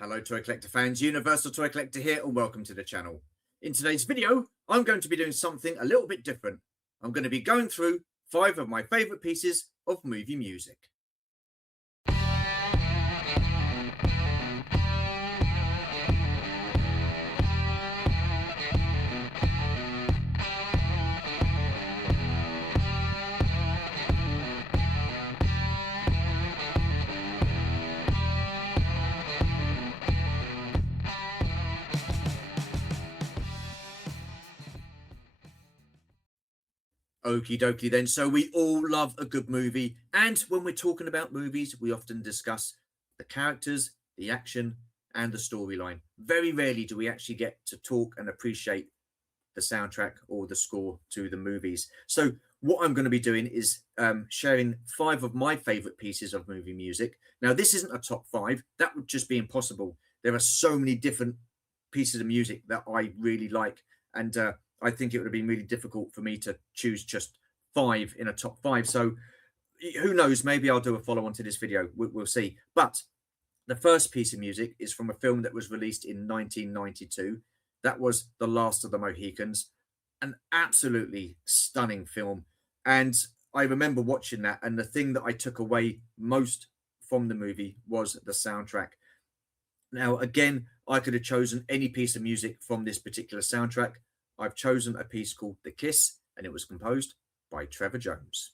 Hello Toy Collector fans, Universal Toy Collector here and welcome to the channel. In today's video, I'm going to be doing something a little bit different. I'm going to be going through 5 of my favourite pieces of movie music. Okie dokie then. So we all love a good movie. And when we're talking about movies, we often discuss the characters, the action, and the storyline. Very rarely do we actually get to talk and appreciate the soundtrack or the score to the movies. So what I'm going to be doing is sharing 5 of my favorite pieces of movie music. Now, this isn't a top 5. That would just be impossible. There are so many different pieces of music that I really like. And I think it would have been really difficult for me to choose just 5 in a top 5. So who knows, maybe I'll do a follow on to this video. We'll see. But the first piece of music is from a film that was released in 1992. That was The Last of the Mohicans, an absolutely stunning film. And I remember watching that, and the thing that I took away most from the movie was the soundtrack. Now, again, I could have chosen any piece of music from this particular soundtrack. I've chosen a piece called The Kiss, and it was composed by Trevor Jones.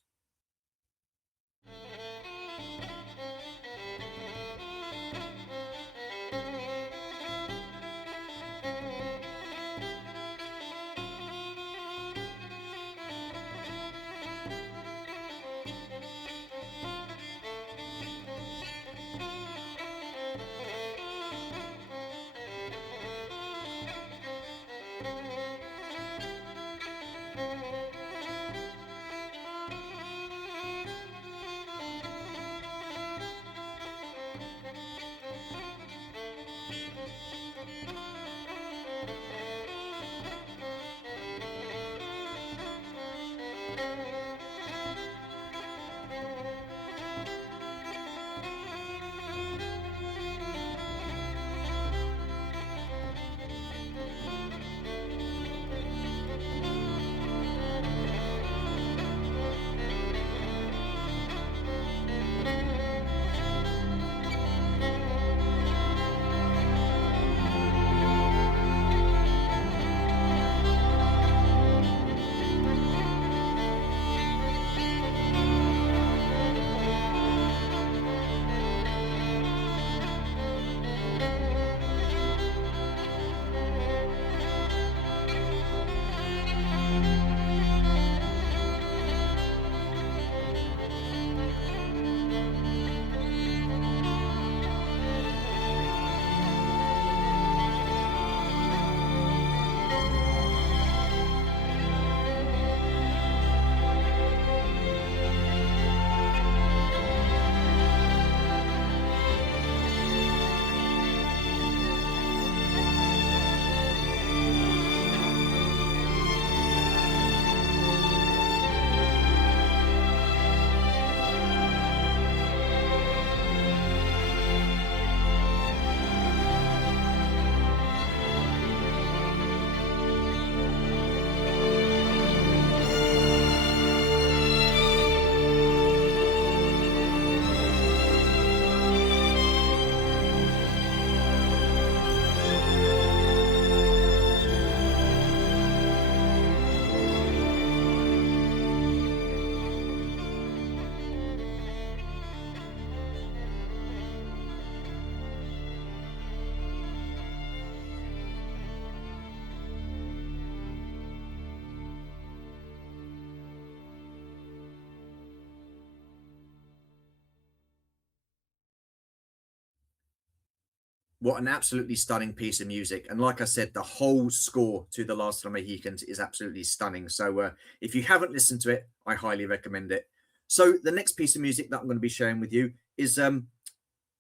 What an absolutely stunning piece of music. And like I said, the whole score to The Last of the Mohicans is absolutely stunning. So if you haven't listened to it, I highly recommend it. So the next piece of music that I'm going to be sharing with you is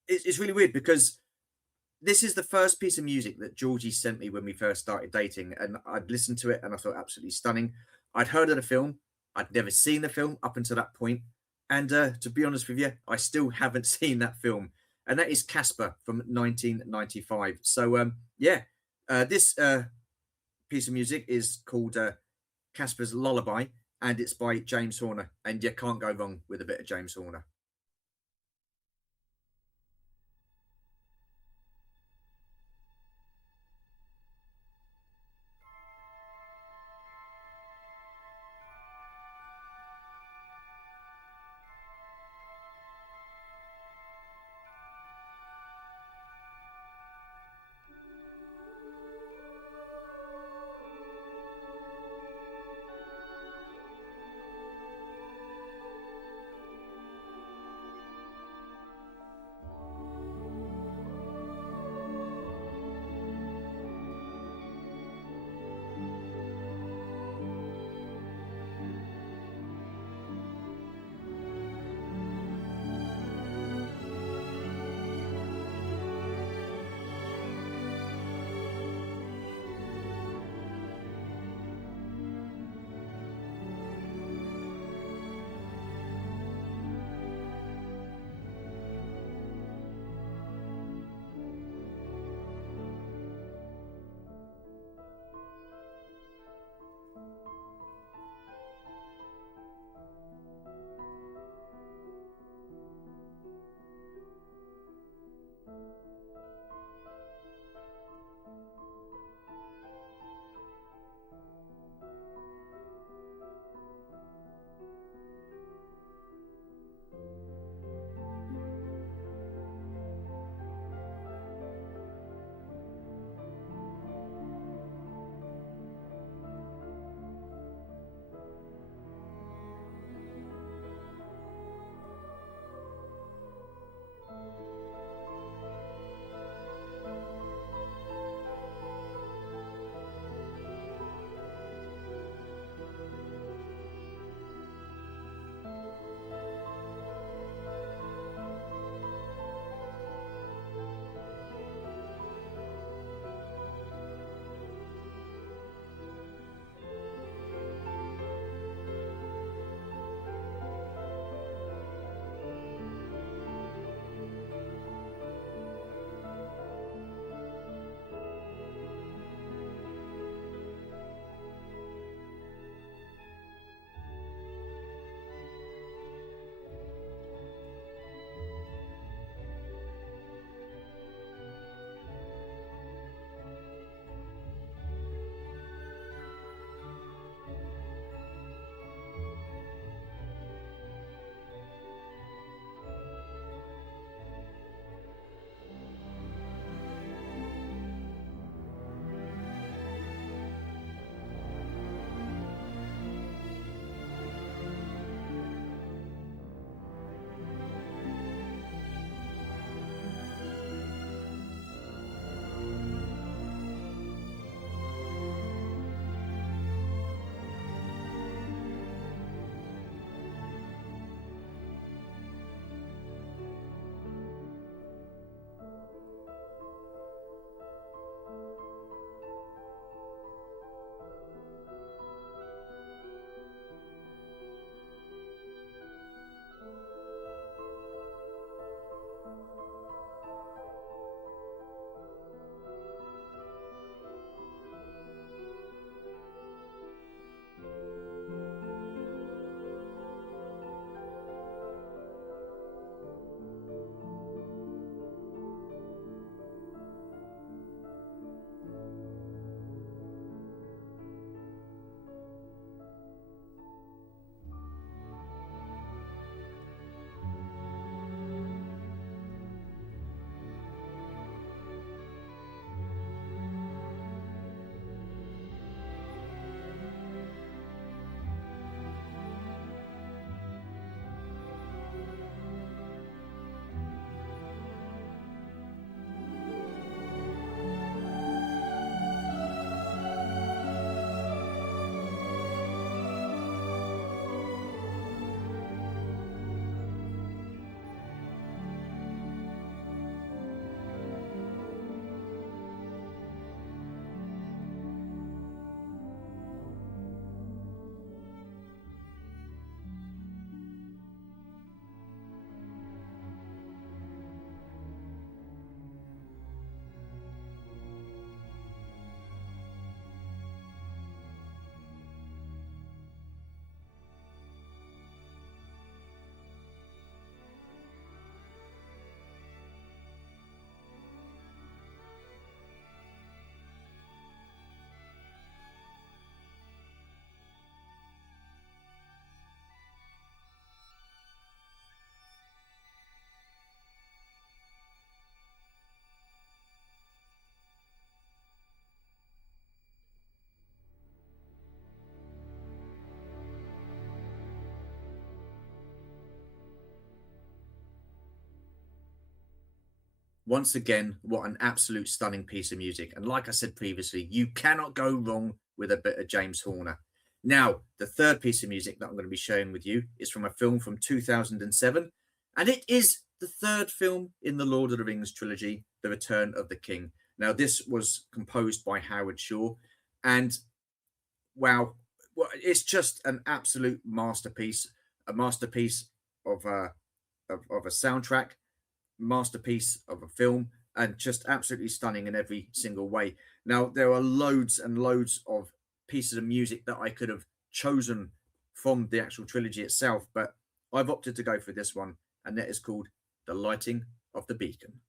it's really weird because this is the first piece of music that Georgie sent me when we first started dating. And I'd listened to it and I thought absolutely stunning. I'd heard of the film. I'd never seen the film up until that point. And to be honest with you, I still haven't seen that film. and that is Casper from 1995. So, yeah, this piece of music is called Casper's Lullaby, and it's by James Horner. And you can't go wrong with a bit of James Horner. Once again, what an absolute stunning piece of music. And like I said previously, you cannot go wrong with a bit of James Horner. Now, the third piece of music that I'm going to be sharing with you is from a film from 2007, and it is the third film in the Lord of the Rings trilogy, The Return of the King. Now, this was composed by Howard Shore, and wow, well, it's just an absolute masterpiece, a masterpiece of a soundtrack, masterpiece of a film, and just absolutely stunning in every single way. Now, there are loads and loads of pieces of music that I could have chosen from the actual trilogy itself, but I've opted to go for this one, and that is called The Lighting of the Beacon.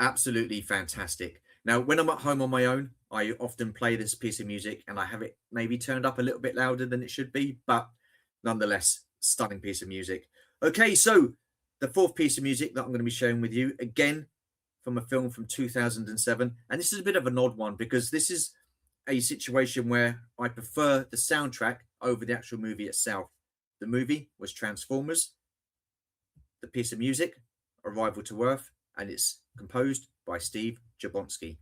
Absolutely fantastic. Now, when I'm at home on my own, I often play this piece of music and I have it maybe turned up a little bit louder than it should be, but nonetheless, stunning piece of music. Okay, so the fourth piece of music that I'm going to be sharing with you, again, from a film from 2007. And this is a bit of an odd one because this is a situation where I prefer the soundtrack over the actual movie itself. The movie was Transformers, the piece of music, Arrival to Earth, and it's composed by Steve Jablonsky.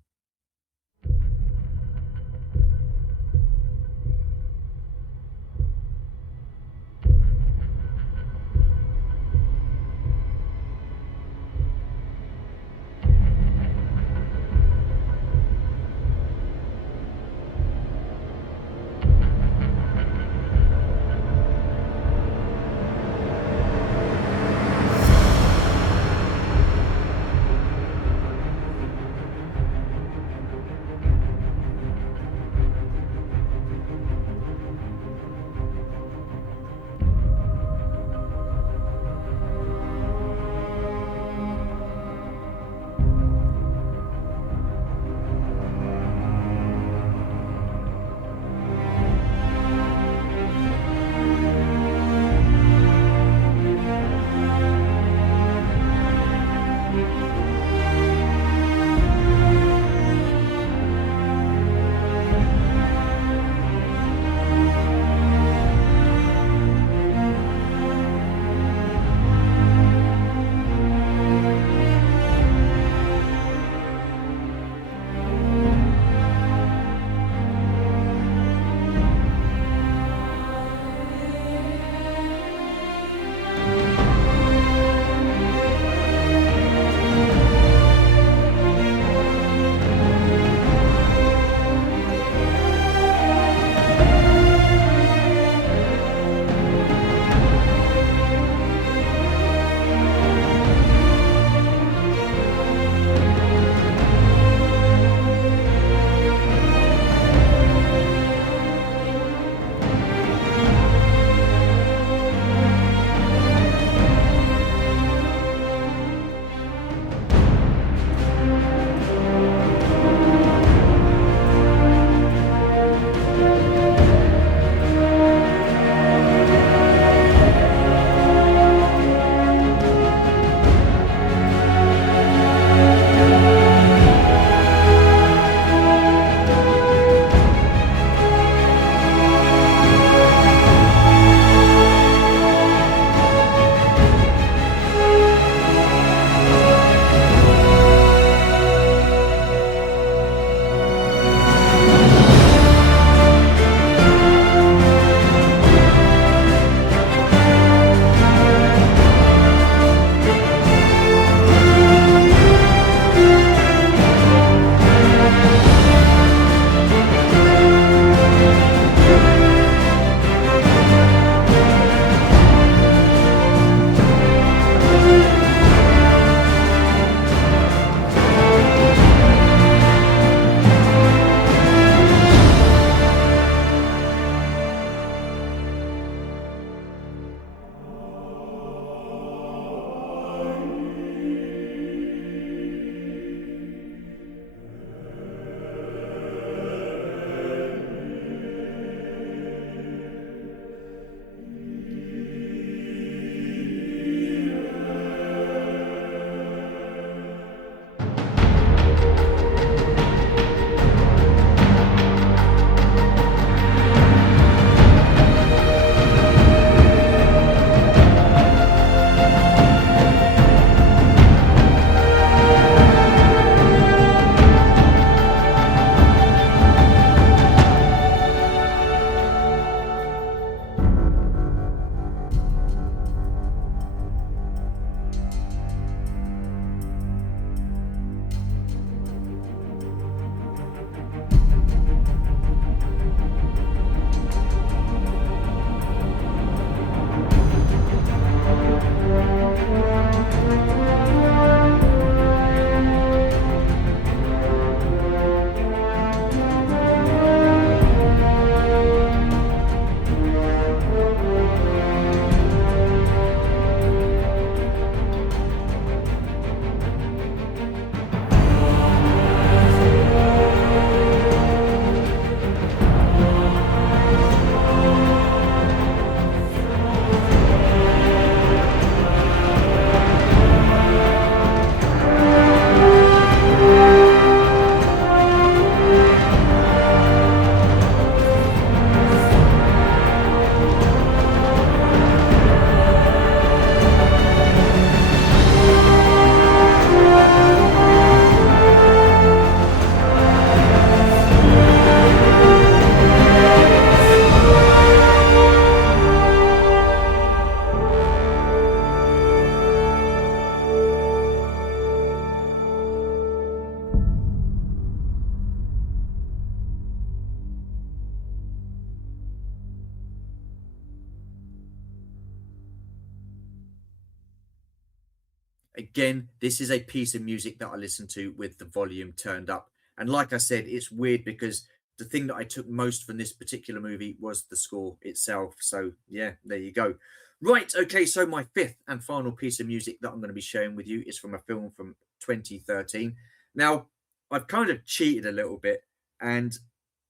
Again, this is a piece of music that I listen to with the volume turned up. And like I said, it's weird because the thing that I took most from this particular movie was the score itself. So yeah, there you go. Right, okay, so my fifth and final piece of music that I'm going to be sharing with you is from a film from 2013. Now, I've kind of cheated a little bit, and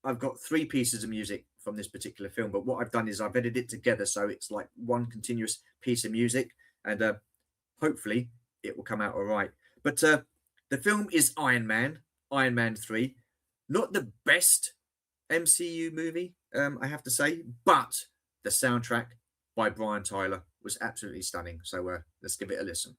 I've got three pieces of music from this particular film, but what I've done is I've edited it together so it's like one continuous piece of music, and hopefully it will come out all right. But the film is Iron Man, Iron Man 3. Not the best MCU movie, I have to say, but the soundtrack by Brian Tyler was absolutely stunning. So let's give it a listen.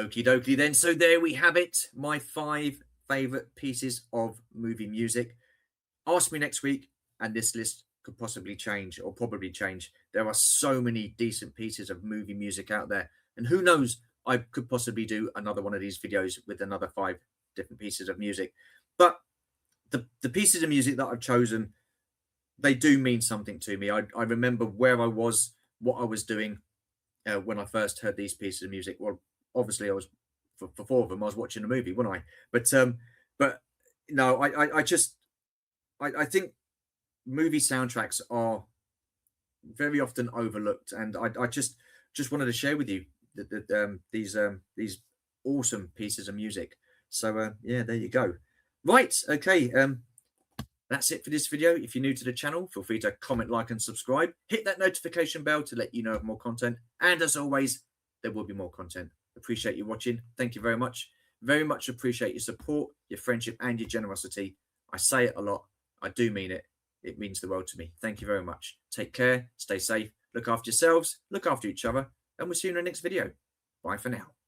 Okie dokie then. So there we have it. My 5 favorite pieces of movie music. Ask me next week, and this list could possibly change or probably change. There are so many decent pieces of movie music out there. And who knows, I could possibly do another one of these videos with another 5 different pieces of music. But the pieces of music that I've chosen, they do mean something to me. I remember where I was, what I was doing when I first heard these pieces of music. Well, obviously I was for 4 of them. I was watching a movie, wasn't I? But no, I just I think movie soundtracks are very often overlooked, and I just wanted to share with you these awesome pieces of music. So yeah, there you go. Right, okay. That's it for this video. If you're new to the channel, feel free to comment, like, and subscribe. Hit that notification bell to let you know of more content. And as always, there will be more content. Appreciate you watching. Thank you very much. Very much appreciate your support, your friendship, and your generosity. I say it a lot. I do mean it. It means the world to me. Thank you very much. Take care. Stay safe. Look after yourselves. Look after each other. And we'll see you in the next video. Bye for now.